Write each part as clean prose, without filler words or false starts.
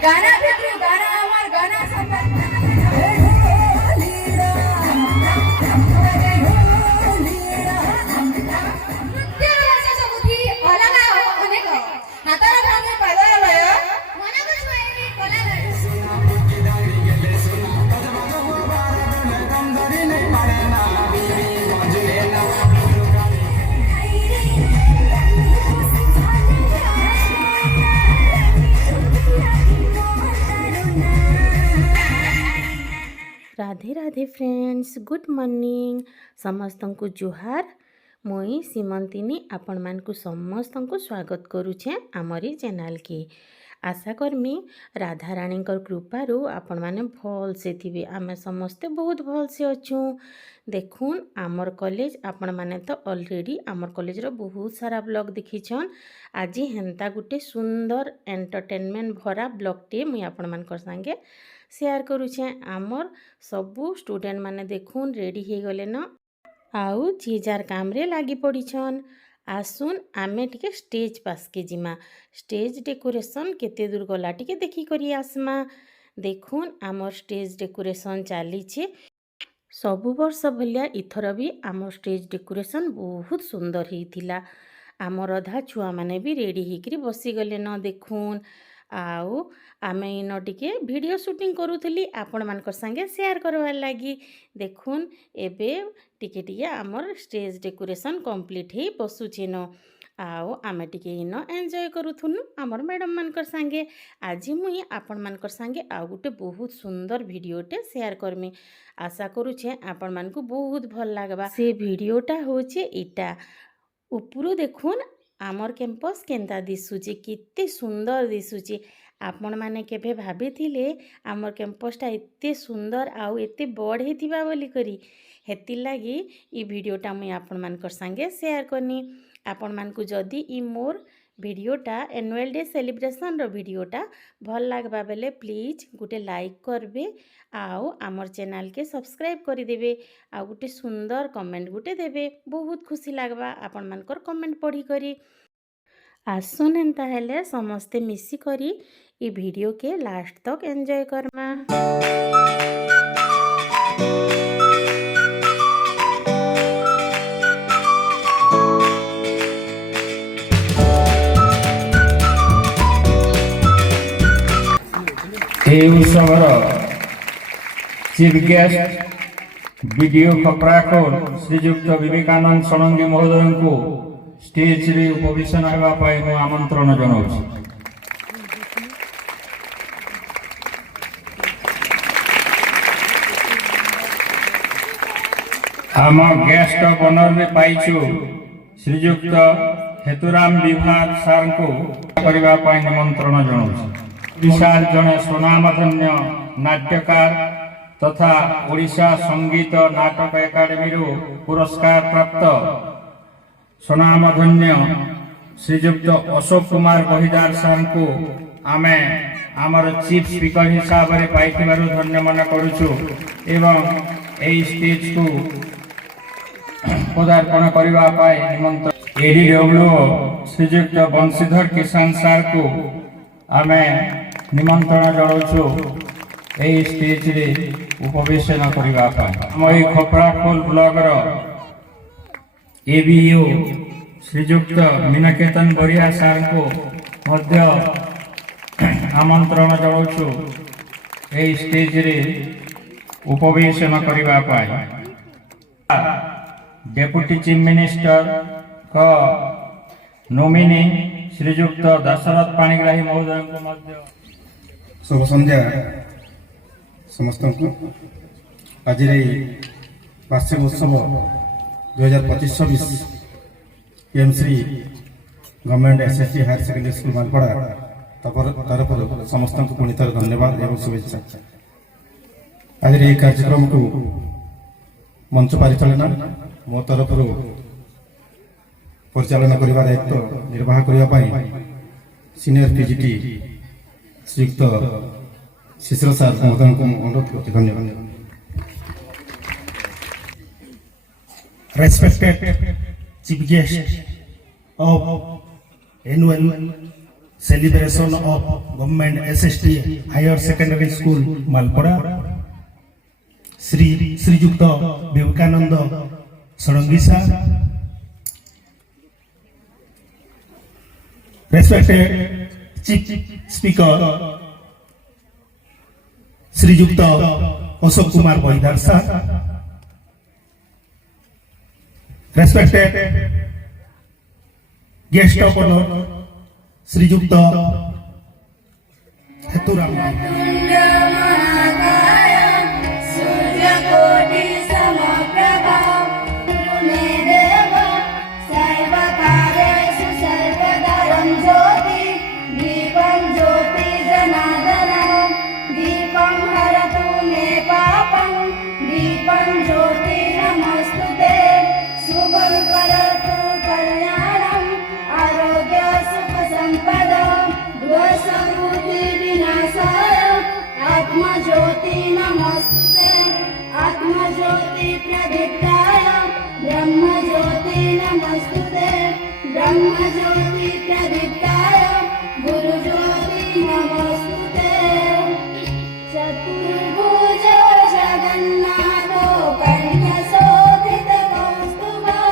गाना भितरू गाना हमार गाना Radhe Radhe friends, good morning समस्त को जुहार। मुई सीमंतिनी आपण मान को समस्त को स्वागत करुछे आमरी चैनल की। आशा करमी राधा रानी कृपारू आपण माने भल से थिबे। आमे समस्ते बहुत भल से अछू। देखून आमर कॉलेज आपण माने तो ऑलरेडी आमर कॉलेज रो बहुत सारा ब्लॉग देखिछन। आज हेंता गुटे सुंदर एंटरटेनमेंट भरा ब्लॉग टे मुई आपण मान कर संगे शेयर करुछे। आमर सबू स्टूडेंट माने देखून रेडी हो गले न, आउ जी जार काम रे लागी पड़ीछन। आसुन आमे टिके स्टेज पास के जिमा। स्टेज डेकोरेशन केते दूर गला टिके देखी करी आसमा। देखून आमर स्टेज डेकोरेशन चलीछे। सबु वर्ष भलिया इथर भी आमर स्टेज डेकोरेशन बहुत सुंदर होइथिला। आमर अधा छुआ माने भी रेडी होकरी बसी गले न। देखून आउ आमे इन टिके वीडियो शूटिंग करूथली आपण मानकर संगे शेयर करवार लगी। देखून एबे टिके टिके आमर स्टेज डेकोरेशन कंप्लीट ही बसुछे न। आउ आमे टिके इन एंजॉय करूथुनु आमर मैडम मानकर संगे। आज मुई आपण मानकर संगे आउ गुटे बहुत सुंदर वीडियोटे शेयर करमी। आशा करूछे आपण मानकु बहुत भल लागबा। से वीडियोटा होचे इटा। उपरु देखून आमर कैंपस केंता दिसुचे, केते सुंदर दिसुचे। आपण माने केभे भाबिथिले आमर कैंपसटा एते सुंदर आउ एते बड़ हेतिबा बोली करी। हेति लागी ई वीडियोटा मुई आपण मानकर संगे शेयर करनी। आपण मानकु जदी ई मोर वीडियोटा एनुअल डे सेलिब्रेशन रो वीडियोटा भल लागबा बेले प्लीज गुटे लाइक करबे आउ आमर चैनल के सब्सक्राइब करि देबे। आउ गुटे सुंदर कमेंट गुटे देबे। बहुत खुशी लागबा आपण मानकर कमेंट पढ़ी करी। आसुन एंता हेले समस्ते मिसी करी ई वीडियो के लास्ट तक एंजॉय करमा। उत्सवर chief guest BDO Khaprakhol Shrijukta Vivekananda Sadangi महोदय को स्टेज रे उपवेशन हेबा पाई मु आमंत्रण जनाउछि। आम गेस्ट ऑनर रे पाइछु श्रीजुक्त हेतुराम विभाग सार को करबा पाई निमंत्रण जनाउछि। ओडिशार जने सुनामधन्य नाट्यकार तथा ओडिशा संगीत नाटक एकाडेमी रो पुरस्कार प्राप्त सुनामधन्य श्रीजुक्त अशोक कुमार बहिदार सार को आमे आमर चीफ स्पीकर हिसाब रे पाइथिबारु धन्य मन करूछु। एवं एई स्टेज को पदार्पण करबा पाई निमंत्रण एडीडब्ल्यू श्रीजुक्त बंशीधर किसान सार को आमे निमंत्रण जनाउछु एई स्टेज रे उपवेशन करबा पाई। हम एई खपराखोल ब्लॉक रो एबीओ श्रीजुक्त मीनाकेतन बरिया सार को मध्य आमंत्रण जनाउछु एई स्टेज रे उपवेशन करबा पाई। डेप्यूटी चीफ मिनिस्टर को नोमिनी श्रीजुक्त दशरथ पाणिग्राही महोदय को मध्य शुभ संध्या समस्त को। आज वार्षिक उत्सव 2025-26 PMC government SSC higher secondary school Malpada तरफ समस्त को पुणी थर धन्यवाद एवं शुभेच्छा। आज ये कार्यक्रम को मंच परिचालना मो तरफ परिचालना करने दायित्व निर्वाह करने ସିନିୟର ପିଜିଟି ଶ୍ରୀଯୁକ୍ତ ଶିଶିର ସାର୍ ମହୋଦୟଙ୍କୁ ମୁଁ ଅନୁରୋଧ କରୁଛି। ଧନ୍ୟବାଦ। Respected Chief Guest of annual celebration of Government SST Higher Secondary School Malpara, Sri Yukta Vivekananda Sarangi sir, respected Chief Speaker Sri Yukta Ashok Kumar Bhaidar sir, respected guest of honor Sri Yukta Heturam, तुल्य महाकाय सूर्यकोटि समप्रभा गुणे देव सर्वकार्येषु सर्वदा ज्योति दीपं ज्योति जनार्दन दीपं हरतु मे पापं दीपं ज्योति नमस्तुते शुभं करोतु कल्याणम् आरोग्य सुख संपदा दोषमुक्ति विनाशाय आत्मज्योति नमस्ते आत्मज्योति प्रदीप्ताय ब्रह्मज्योति नमस्तुते ब्रह्मज्योति प्रदीप्ताय गुरुज्योति नमस्तुते चतुर्भुज जगन्नाथो कण्ठशोभित कौस्तुभः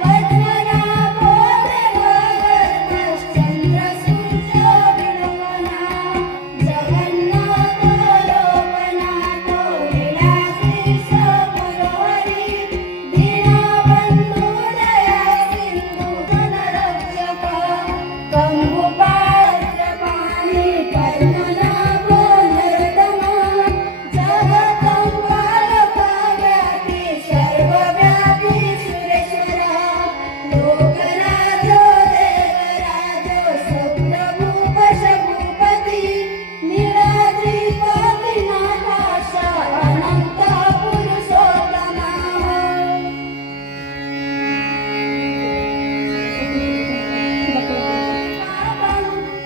पद्मनाभो देवगर्भश्चन्द्रसूर्योऽभिनवना जगन्नाथो लोकनाथो लीलाधीशो पुरोहरि दीनबन्धु दया सिन्धु धनरक्षक कम्बुपात्रपाणि पद्मनाभो नरोत्तमः जगतं बालकाव्यापि सर्वव्यापी सुरेश्वरः लोकराजो देवराजो सप्तभूप शभूपति नीलाद्रिकपिनाथाश अनन्त पुरुषोत्तमः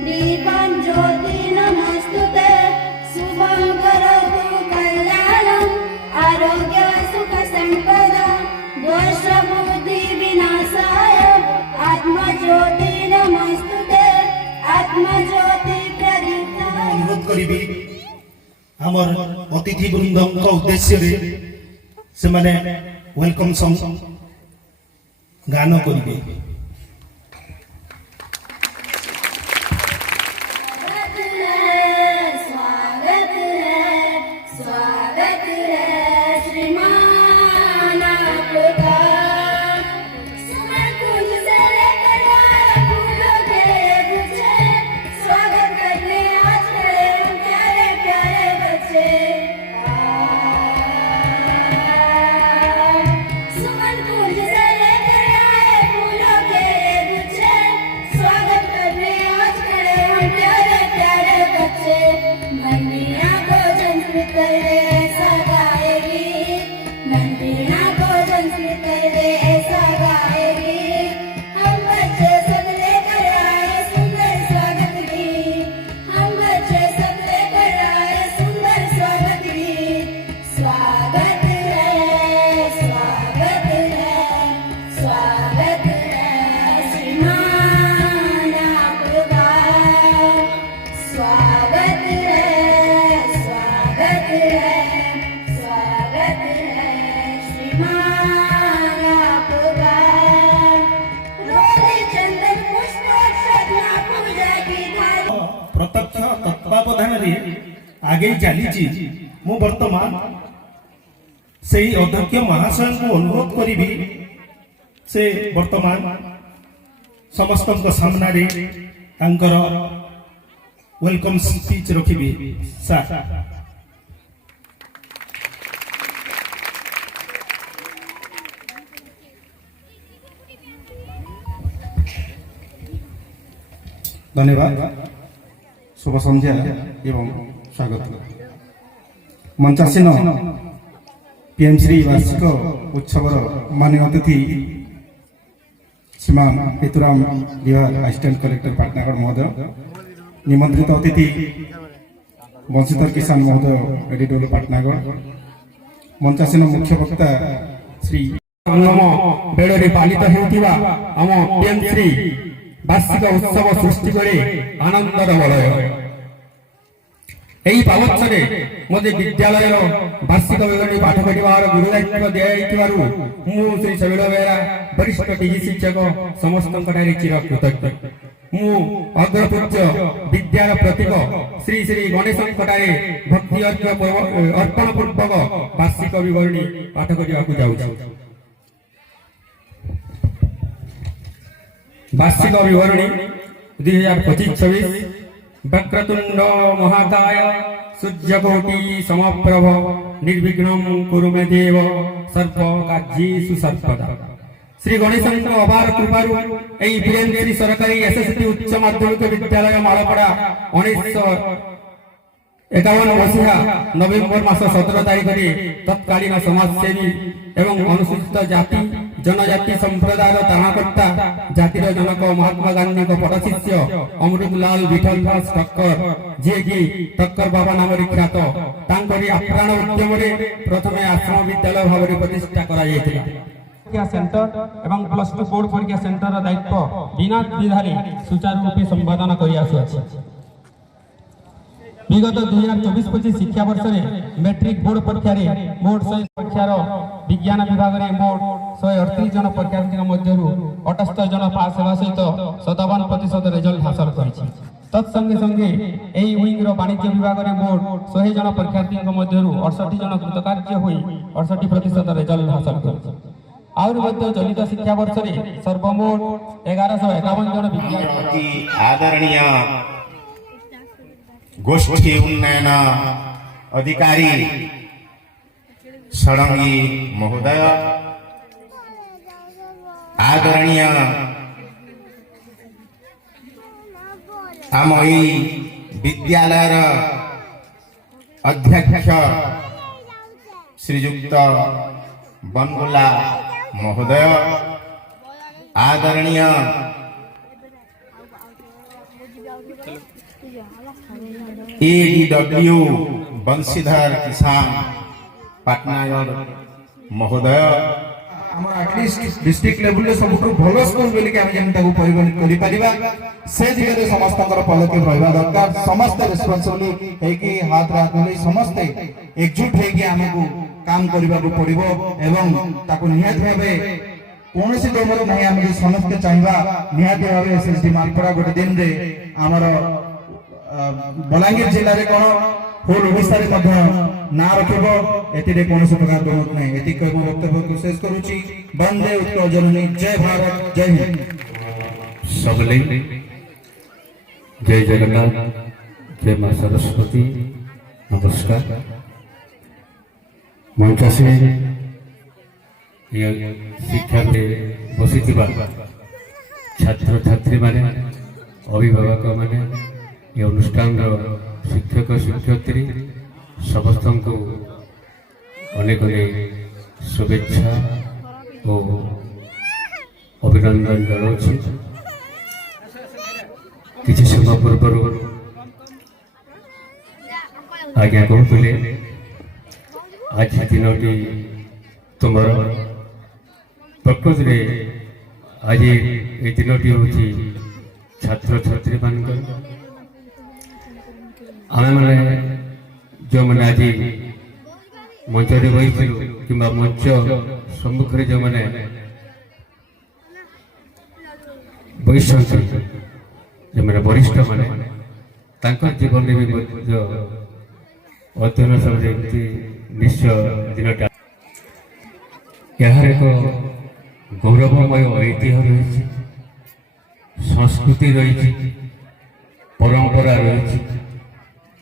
दीपं ज्योति नमस्तुते शुभं करोतु कल्याणम् आरोग्य सुख संपदा दोषमुक्ति विनाशाय आत्मज्योति नमस्तुते आत्मज्योति प्रदीप्ताय अनुरोध करिबी हमर अतिथि वृंदଙ୍କ उद्देश्य से माने वेलकम सॉन्ग गान करिबे। स्वागत है श्रीमान आपका सुमन कुंज से लेकर आए फूलों के गुच्छे स्वागत करने आज खड़े हम प्यारे प्यारे बच्चे सुमन कुंज से लेकर आए फूलों के गुच्छे स्वागत करने आज खड़े हम प्यारे प्यारे बच्चे मंदिरा को संस्कृत करे ऐसा गाएगी मंदिरा को संस्कृत करे ऐसा गाएगी हम बच्चे सब लेकर आए सुंदर स्वागत गीत हम बच्चे सब लेकर आए सुंदर स्वागत गीत स्वागत है स्वागत है स्वागत है श्रीमान आपका स्वागत है स्वागत है स्वागत है श्रीमान आपका रोले चंदन पुष्प अक्षत पूजा की थाली प्रत्यक्ष तत्वावधान रे आगे चलीची मु वर्तमान सेही अध्यक्ष महाशय को अनुरोध करिबी से वर्तमान समस्त सामना रे तांकर वेलकम स्पीच रखिबी सर। ଧନ୍ୟବାଦ। शुभ संध्या एवं स्वागत। मंचासीन पीएमश्री वार्षिक उत्सव माननीय अतिथि श्रीमान हेतुराम बिहार असिस्टेंट कलेक्टर पाटनागढ़ महोदय, निमंत्रित अतिथि वंशीधर किसान महोदय एडिटोरियल पाटनागढ़ मंचासीन मुख्य वक्ता श्री संगम बेड़े पालित होउथिबा आम टीएमसी वार्षिक उत्सव सृष्टि करे आनंदर वलय एही पावच्छरे मोदे विद्यालय वार्षिक विवरणी पाठ पढ़िबार गुरु दायित्व दियाइथिबारु मु श्री सबीर बेरा वरिष्ठ टीजी शिक्षक समस्त चिर कृतज्ञ मु अग्रपूज्य विद्यार प्रतीक श्री श्री गणेश भक्ति अर्पण पूर्वक वार्षिक विवरणी पाठ करने जाऊँ वार्षिक विवरणी 2025-26 वक्रतुंड महाकाय सूर्यकोटि समप्रभ निर्विघ्नं कुरु मे देव सर्व कार्येषु सर्वदा श्री गणेश अपार कृपारू एई बीएमसी सरकारी एसएसटी उच्च माध्यमिक विद्यालय मालपड़ा 1951 मसीहा नवेम्बर मास 17 तारीख में तत्कालीन समाजसेवी एवं अनुसूचित जाति जनजाति संप्रदायर ताणाकर्ता जातिर जनक महात्मा गांधी पटशिष्य अमृतलाल विठल दास ठक्कर जे कि ठक्कर बाबा नाम ख्यात तांकरी आप्राण उद्यम प्रथम आश्रम विद्यालय भाव प्रतिष्ठा करा परीक्षा सेंटर एवं प्लस टू बोर्ड परीक्षा सेंटर दायित्व बिना द्विधारे सुचारू रूपे संपादन कर विगत 2024-25 शिक्षा वर्ष में मैट्रिक बोर्ड परीक्षा मोट 100 परीक्षार विज्ञान विभाग में मोट 138 जन परीक्षार्थी मध्य 78 जन पास होगा सहित 57% रिजल्ट हासिल करिछि तत्संगे संगे एई विंग वाणिज्य विभाग में मोट 100 जन परीक्षार्थी मध्य 68 जन कृतकार्य होई 68% रिजल्ट हासिल करिछि और मध्य चलित शिक्षा वर्ष में सर्वमोट 1151 जन विद्यार्थी आदरणीय गोष्ठी उन्नयन अधिकारी षडंगी महोदय आदरणीय आम विद्यालय अध्यक्ष श्रीयुक्त बनगुला महोदय आदरणीय एडीडब्ल्यू वंशीधर किसान पाटनागढ़ महोदय एटलिस्ट डिस्ट्रिक्ट लेवल सब भल स्कूल बोल के परिगणित कर से दिगरे समस्त पदक्षेप रहा दरकार समस्त रेस्पॉन्सिबिलिटी हाथ हाथ मिले समस्ते एकजुट होमको काम करने को पड़ो एवं निहत भाव कौन दमर ना आम समस्ते चाहिए निहत भाव एसएसडी मालपड़ा गोटे दिन आमर बलांगीर जिले में कौन होल ओडिशा रे ना रखिबो एतिरे कोनोसी प्रकार दमत नै एति कह मो वक्तव्य को शेष करूची वंदे उत्कल जननी जय भारत जय हिंद सबले जय जगन्नाथ जय मां सरस्वती नमस्कार मंचासे शिक्षा में बसी छात्र छात्री माने अभिभावक माने ये अनुष्ठान शिक्षक शिक्षयित्री समस्त को अनेक अनेक शुभेच्छा और अभिनंदन जनाऊँ किसी समय पूर्व आज्ञा कहते आज दिन तुम प्रकृत में आज ये दिन हूँ छात्र छात्री मान आम मैंने जो मैंने आज मंच बही कि मंच सम्मुखें जो मैंने बही जो मैंने वरिष्ठ मैंने जीवन में भी अध्ययन सब निश्चय दिनटा यार एक गौरवमय ऐतिह्य रही संस्कृति रही परंपरा रही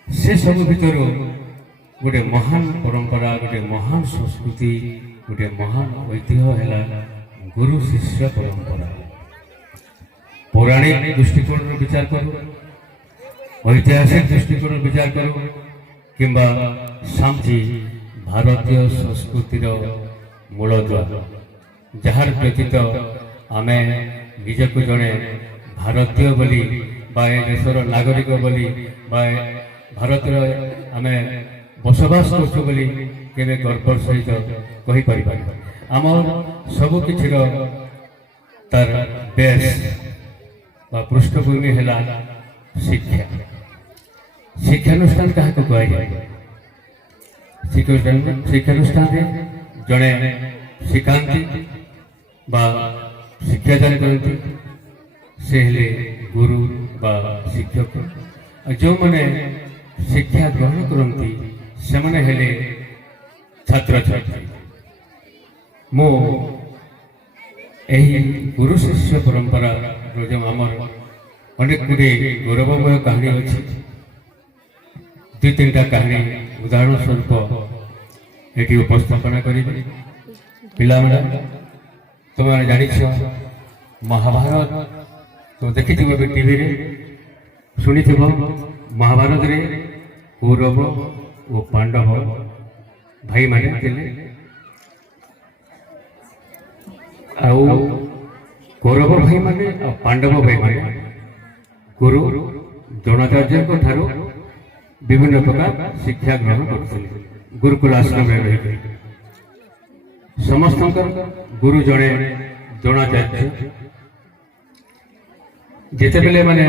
से सब भर गोटे महान परंपरा गोटे महान संस्कृति गोटे महान ऐतिह्य है गुरु शिष्य परंपरा पौराणिक दृष्टिकोण विचार करूँ ऐतिहासिक दृष्टिकोण विचार करूँ किंबा सामची भारतीय संस्कृतिर मूलद्वार जार व्यतीत आमे निजक जड़े भारतीय बोली বা ଏ ଦେଶର ନାଗରିକ ବୋଲି ବା ଭାରତରେ ଆମେ ବସବାସ କରୁଛୁ ବୋଲି କେବେ ଗର୍ବର ସହିତ କହିପାରିବା। ଆମର ସବୁକିଛିର ତାର ବେସ୍ ବା ପୃଷ୍ଠଭୂମି ହେଲା ଶିକ୍ଷା। ଶିକ୍ଷାନୁଷ୍ଠାନ କାହାକୁ କୁହାଯାଏ? ଶିକ୍ଷାନୁଷ୍ଠାନରେ ଜଣେ ଶିଖାନ୍ତି ବା ଶିକ୍ଷାଦାନ କରନ୍ତି, ସେ ହେଲେ ଗୁରୁ ବା ଶିକ୍ଷକ। ଆଉ ଯେଉଁମାନେ ଶିକ୍ଷା ଗ୍ରହଣ କରନ୍ତି ସେମାନେ ହେଲେ ଛାତ୍ରଛାତ୍ରୀ। ମୁଁ ଏହି ଗୁରୁ ଶିଷ୍ୟ ପରମ୍ପରାର ଯେଉଁ ଆମର ଅନେକ ଗୁଡ଼ିଏ ଗୌରବମୟ କାହାଣୀ ଅଛି, ଦୁଇ ତିନିଟା କାହାଣୀ ଉଦାହରଣ ସ୍ୱରୂପ ଏଠି ଉପସ୍ଥାପନା କରିବି। ପିଲାମାନେ, ତୁମେ ଜାଣିଛ ମହାଭାରତ ତ ଦେଖିଥିବ ଏବେ ଟିଭିରେ, ଶୁଣିଥିବ ମହାଭାରତରେ କୌରବ ଓ ପାଣ୍ଡବ ଭାଇମାନେ ଥିଲେ। ଆଉ କୌରବ ଭାଇମାନେ ଆଉ ପାଣ୍ଡବ ଭାଇମାନେ ଗୁରୁ ଦ୍ରୋଣାଚାର୍ଯ୍ୟଙ୍କ ଠାରୁ ବିଭିନ୍ନ ପ୍ରକାର ଶିକ୍ଷା ଗ୍ରହଣ କରୁଥିଲେ ଗୁରୁକୁଳ ଆଶ୍ରମରେ ରହିଥିଲେ। ସମସ୍ତଙ୍କର ଗୁରୁ ଜଣେ ଦ୍ରୋଣାଚାର୍ଯ୍ୟ। ଯେତେବେଳେ ମାନେ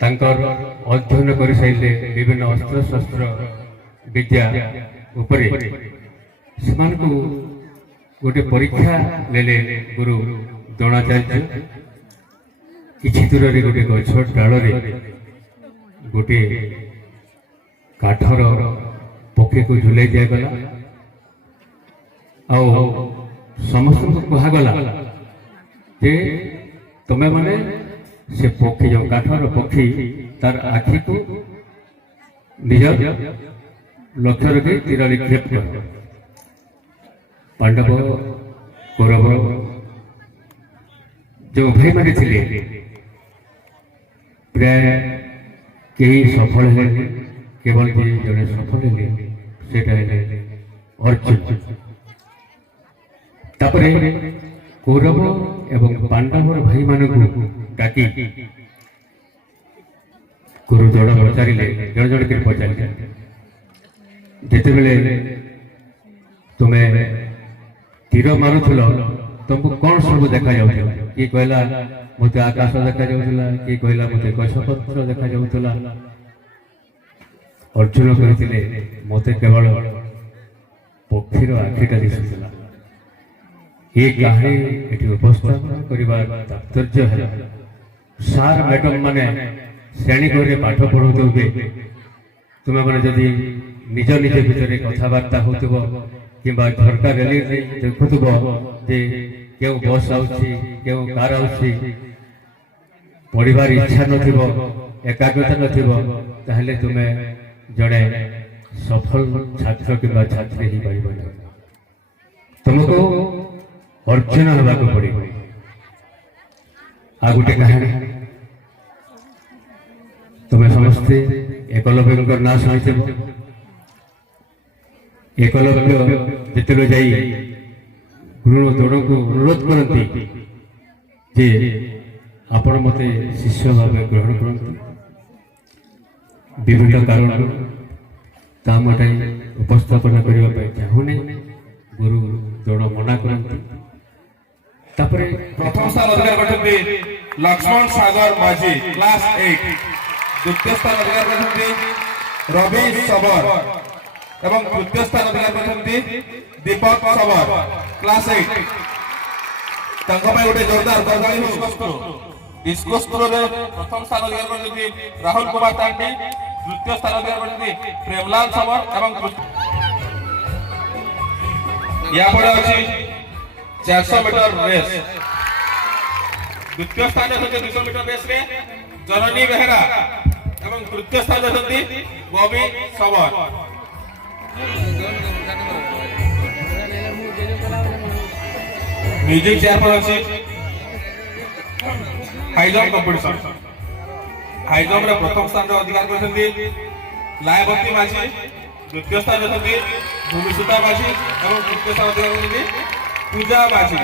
ତାଙ୍କର ଅଧ୍ୟୟନ କରିସାରିଲେ ବିଭିନ୍ନ ଅସ୍ତ୍ରଶସ୍ତ୍ର ବିଦ୍ୟା ଉପରେ, ସେମାନଙ୍କୁ ଗୋଟେ ପରୀକ୍ଷା ନେଲେ ଗୁରୁ ଦ୍ରୋଣାଚାର୍ଯ୍ୟ। କିଛି ଦୂରରେ ଗୋଟେ ଗଛ ଡାଳରେ ଗୋଟେ କାଠର ପକ୍ଷୀକୁ ଝୁଲାଇ ଦିଆଗଲା। ଆଉ ସମସ୍ତଙ୍କୁ କୁହାଗଲା ଯେ ତମେମାନେ ସେ ପକ୍ଷୀ, ଯେଉଁ କାଠର ପକ୍ଷୀ, ତାର ଆଖିକୁ ନିଜ ଲକ୍ଷ୍ୟ ରଖି ତୀର ନିକ୍ଷେପ କର। ପାଣ୍ଡବ କୌରବ ଯେଉଁ ଭାଇମାନେ ଥିଲେ ପ୍ରାୟ କେହି ସଫଳ ହେଲେ, କେବଳ ଜଣେ ସଫଳ ହେଲେ, ସେଟା ହେଲେ ଅର୍ଜୁନ। ତାପରେ କୌରବ ଏବଂ ପାଣ୍ଡବର ଭାଇମାନଙ୍କୁ ଡାକି ଗୁରୁ ଦ୍ରୋଣ ପଚାରିଲେ, ଜଣେ ଜଣେ କରି ପଚାରିଲେ, ଯେତେବେଳେ ତୁମେ ତୀର ମାରୁଥିଲ ତୁମକୁ କ'ଣ ସବୁ ଦେଖାଯାଉଥିଲା? କିଏ କହିଲା ମୋତେ ଆକାଶ ଦେଖାଯାଉଥିଲା, କିଏ କହିଲା ମୋତେ ଗଛପତ୍ର ଦେଖାଯାଉଥିଲା। ଅର୍ଜୁନ କହିଥିଲେ ମୋତେ କେବଳ ପକ୍ଷୀର ଆଖିଟା ଦିଶୁଥିଲା। ଏ କାହାଣୀ ଏଠି ଉପସ୍ଥାପନ କରିବାର ତାତ୍ପର୍ଯ୍ୟ ହେଲା, ସାର୍ ମ୍ୟାଡମ୍ ମାନେ ଶ୍ରେଣୀ ଘରେ ପାଠ ପଢ଼ାଉଥିବେ, ତୁମେମାନେ ଯଦି ନିଜ ନିଜ ଭିତରେ କଥାବାର୍ତ୍ତା ହେଉଥିବ କିମ୍ବା ଝରକା ରେଲିରେ ଦେଖୁଥିବ ଯେ କେଉଁ ବସ୍ ଆସୁଛି, କେଉଁ କାର୍ ଆସୁଛି, ପଢ଼ିବାର ଇଚ୍ଛା ନଥିବ, ଏକାଗ୍ରତା ନଥିବ, ତାହେଲେ ତୁମେ ଜଣେ ସଫଳ ଛାତ୍ର କିମ୍ବା ଛାତ୍ରୀ ହେଇପାରିବ ନାହିଁ। ତୁମକୁ ଅର୍ଜୁନ ହେବାକୁ ପଡ଼ିବ। ଆଉ ଗୋଟେ କାହାଣୀ, ତୁମେ ସମସ୍ତେ ଏକଲବ୍ୟଙ୍କର ନାଁ ଶୁଣିଥିବ। ଏକଲବ୍ୟ ଯେତେବେଳେ ଯାଇ ଗୁରୁ ଦ୍ରୋଣଙ୍କୁ ଅନୁରୋଧ କରନ୍ତି ଯେ ଆପଣ ମୋତେ ଶିଷ୍ୟ ଭାବେ ଗ୍ରହଣ କରନ୍ତୁ, ବିଭିନ୍ନ କାରଣରୁ ତା ମୋତେ ଉପସ୍ଥାପନା କରିବା ପାଇଁ ଚାହୁଁନି, ଗୁରୁ ଦ୍ରୋଣ ମନା କରନ୍ତି। ତାପରେ ପ୍ରଥମ ସ୍ଥାନ ଅଧିକାର କରିଛନ୍ତି ଲକ୍ଷ୍ମଣ ସାଗର ମାଝୀ, କ୍ଲାସ 8। ଦ୍ୱିତୀୟ ସ୍ଥାନ ଅଧିକାର କରିଛନ୍ତି ରବି ସବର ଏବଂ ତୃତୀୟ ସ୍ଥାନ ଅଧିକାର କରିଛନ୍ତି ଦୀପକ ସବର, କ୍ଲାସ 8। ତାଙ୍କ ପାଇଁ ଗୋଟେ ଜୋରଦାର କରତାଳି ହଉ। ଡିସ୍କସ୍ ଥ୍ରୋରେ ପ୍ରଥମ ସ୍ଥାନ ଅଧିକାର କରିଛନ୍ତି ରାହୁଲ କୁମାର ତାଣ୍ଡି, ତୃତୀୟ ସ୍ଥାନ ଅଧିକାର କରିଛନ୍ତି ପ୍ରେମଲାଲ ସବର ଏବଂ ୟାପରେ ଅଛି 400 ମିଟର ରେସ୍। ଦ୍ୱିତୀୟ ସ୍ଥାନ ଅଛନ୍ତି 200 ମିଟର ରେସ୍ରେ ଜନନୀ ବେହେରା ଏବଂ ତୃତୀୟ ସ୍ଥାନ ଅଛନ୍ତି ବବି ସବର। ମ୍ୟୁଜିକ୍ ଚେୟାର पर ଅଛି ହାଇ ଜମ୍ପ କମ୍ପିଟିସନ। ହାଇ ଜମ୍ପରେ ପ୍ରଥମ ସ୍ଥାନ ଅଧିକାର କରିଛନ୍ତି ଲାୟବତୀ ମାଝୀ, ଦ୍ୱିତୀୟ ସ୍ଥାନ ଅଛନ୍ତି ଭୂମିସୁତା ମାଝୀ ଏବଂ ତୃତୀୟ ସ୍ଥାନ ଅଧିକାର କରିଛନ୍ତି ପୂଜା ମାଝୀ।